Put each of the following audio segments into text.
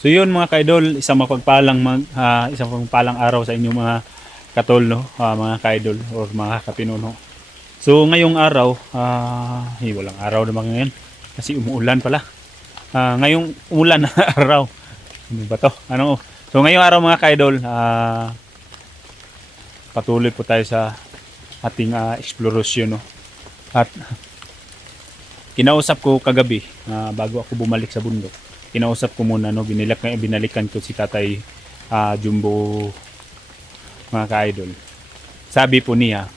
So yun mga ka-idol, isang mapagpalang araw sa inyong mga katol, no? Mga ka-idol or mga kapinuno. So ngayong araw, walang araw naman ngayon kasi umuulan pala. Ngayong umulan na araw. Ano ba to? So ngayong araw mga ka-idol, patuloy po tayo sa ating exploration, no? At kinausap ko kagabi, bago ako bumalik sa bundok. Kinausap ko muna, no, binalikan ko si Tatay Jumbo, mga ka-idol. Sabi po niya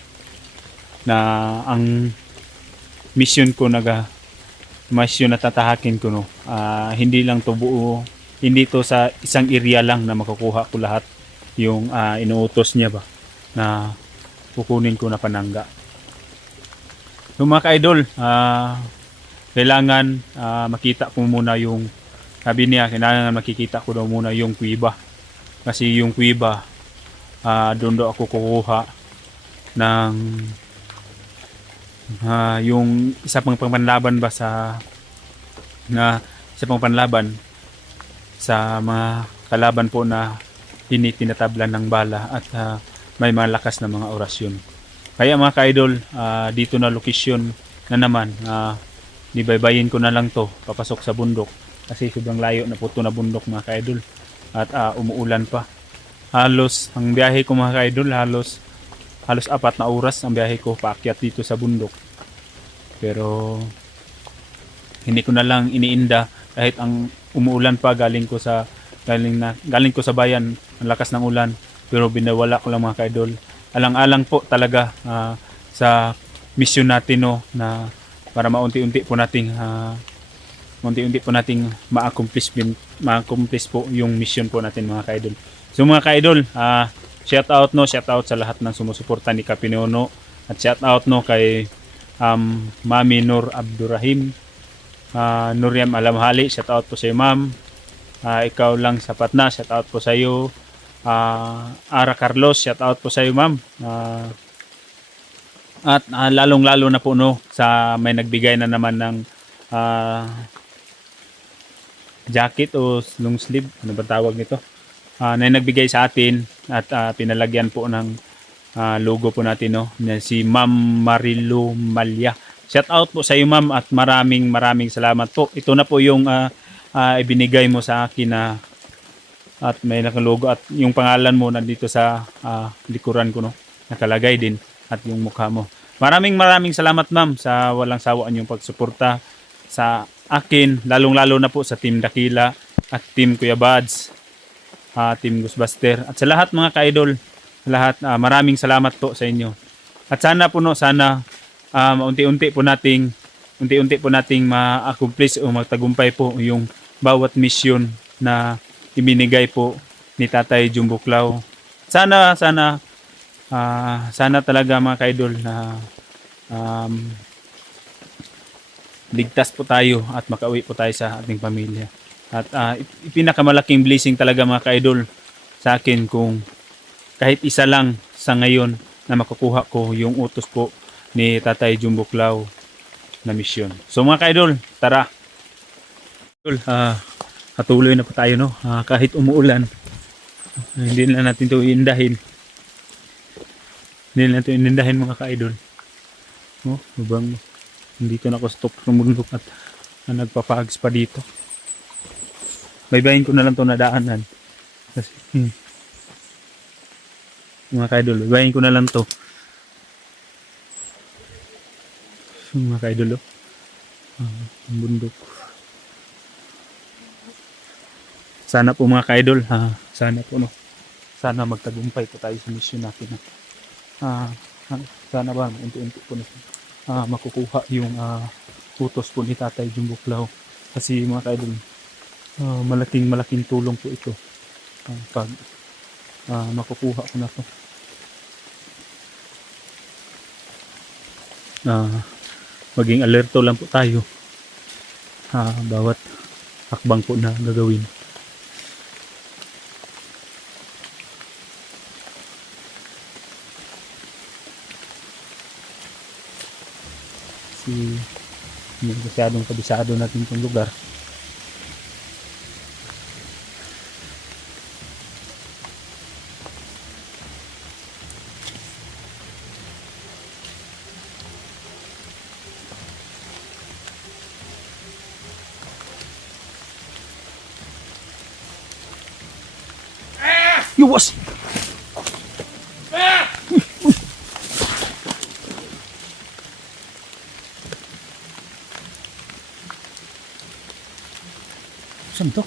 na ang mission na tatahakin ko, no, hindi lang to buo, hindi to sa isang area lang na makukuha ko lahat yung inuutos niya ba na kukunin ko na panangga. So mga ka-idol, kailangan makita ko muna yung, sabi niya, kailangan makikita ko daw muna yung kuiba. Kasi yung kuiba, doon daw ako kukuha ng yung isa pang panlaban ba isa pang panlaban sa mga kalaban po na tinatablan ng bala at may malakas na mga orasyon. Kaya mga ka-idol, dito na location na naman, nibaybayin ko na lang to papasok sa bundok kasi sobrang layo na po ito na bundok mga ka-idol at umuulan pa. Halos ang biyahe ko mga ka-idol, halos 4 na oras ang biyahe ko paakyat dito sa bundok. Pero hindi ko na lang iniinda kahit ang umuulan pa, galing ko sa bayan, ang lakas ng ulan, pero binawala ko lang mga ka-idol. Alang-alang po talaga sa mission natin, no, na para maunti-unti po nating ma-accomplish po yung mission po natin mga ka-idol. So mga ka-idol, shout out sa lahat ng sumusuporta ni Kapinono at shout out, no, kay Mami Nur Abdurrahim, Nuriam Alamhali, shout out po sa iyo ma'am. Ikaw lang sapat na, shout out po sa iyo. Ara Carlos, shout out po sa iyo ma'am. At lalong-lalo na po, no, sa may nagbigay na naman ng jacket o long sleeve, ano ba tawag nito? Na nagbigay sa atin at pinalagyan po ng logo po natin, no, na si Ma'am Marilu Malya. Shout out po sa iyo ma'am at maraming salamat po. Ito na po yung ibinigay mo sa akin na at may nakalogo at yung pangalan mo nandito sa likuran ko, no, nakalagay din at yung mukha mo. Maraming salamat ma'am sa walang sawaan yung pagsuporta sa akin, lalong-lalo na po sa Team Dakila at Team Kuya Bads, Team Ghostbuster at sa lahat mga ka-idol, lahat maraming salamat po sa inyo. At sana po, no, unti-unti po nating ma-accomplish o magtagumpay po yung bawat mission na ibinigay po ni Tatay Jumbo Clau. Sana talaga mga ka-idol na ligtas po tayo at makauwi po tayo sa ating pamilya. At ipinakamalaking blessing talaga mga ka-idol sa akin kung kahit isa lang sa ngayon na makukuha ko yung utos po ni Tatay Jumbo Clau na mission. So mga ka-idol, tara. Patuloy na po tayo, no? Kahit umuulan, hindi na natin ito iindahin. Hindi na natin inindahin mga ka-idol. No? Habang dito na ako stop ng bundok at nagpapags pa dito. Baybayin ko na lang ito na daanan. Kasi, mga ka-idol, baybayin ko na lang ito. Mga ka-idol, ang bundok. Sana po mga ka-idol, sana po, no, sana magtagumpay po tayo sa mission natin. Sana ba unti-unti po na makukuha yung utos po ni Tatay Jumbo Clau. Kasi mga ka-idol, malaking tulong po ito pag makukuha ko na to. Maging alerto lang po tayo bawat hakbang po na gagawin. Hindi masyadong kabisado natin itong lugar. Yawas! Saan to?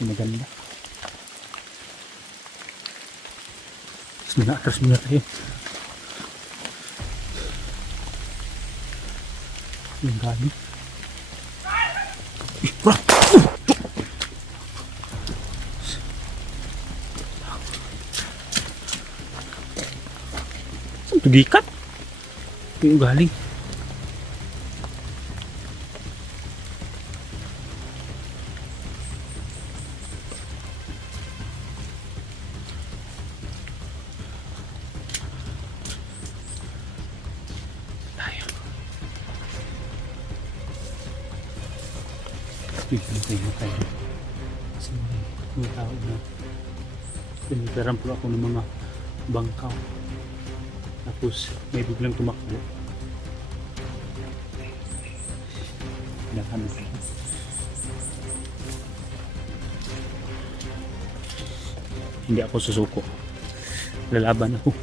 Maganda. Terus muna tayo. Yung galing. Bro! Saan ito gikat? Yung galing. Tayo na tayo. Kasi may tao na piniperan po ako ng mga bangkaw. Tapos may biglang tumakbo. Pinahan na. Hindi ako susuko. Lalaban ako.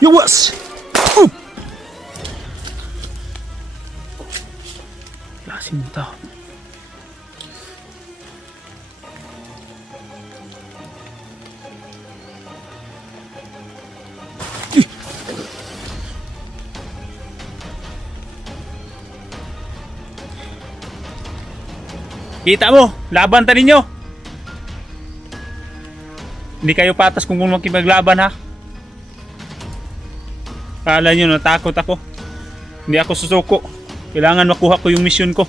Yawas! Klaseng tao. Kita mo, laban ta ninyo. Hindi kayo patas kung magkipaglaban ha. Kala nyo natakot ako. Hindi ako susuko. Kailangan makuha ko yung mission ko.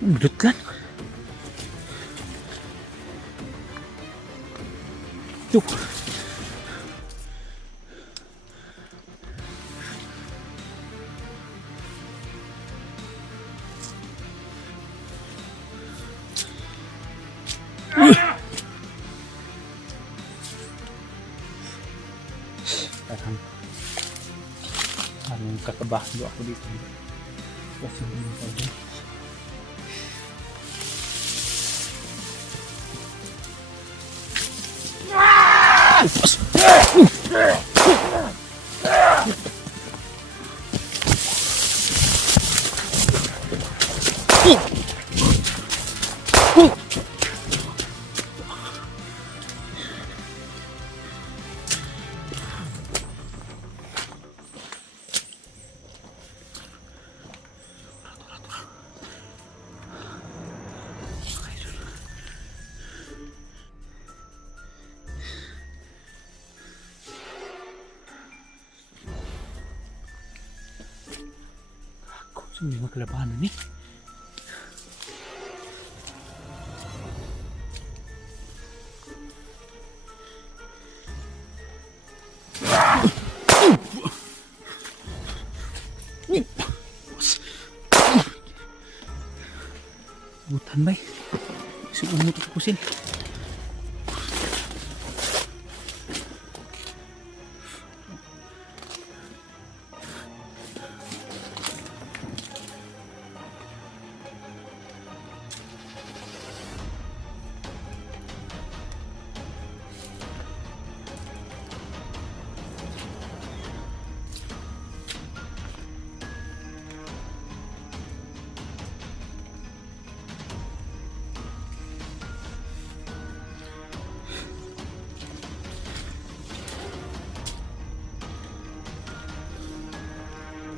Budutlan. Tuh. Parang kakabahan ako dito. Kasi hindi ko dito. May mga kalabanan eh. Butan ba eh. Siguro mo ito kapusin.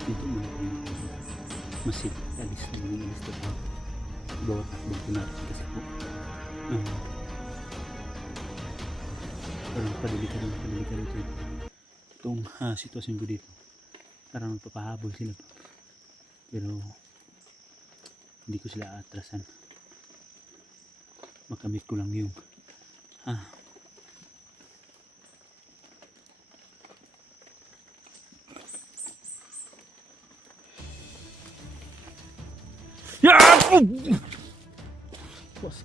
Dito mo masih alis na yung alis ito bawat takbong ko natin kasi po parang padelikado ito itong sitwasyon ko dito parang magpapahabol sila pero hindi ko sila atrasan makamit ko lang yung Bos,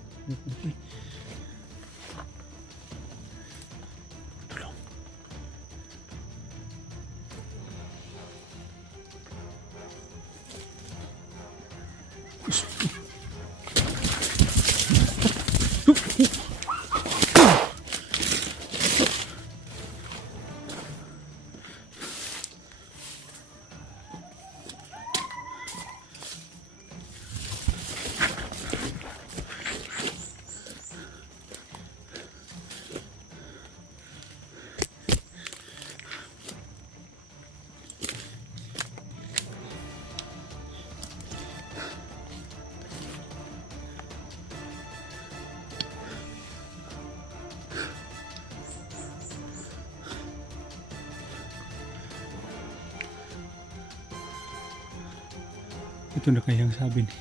tulong. Ito na kayang sabi ni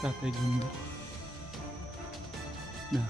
Tatay Jumbo na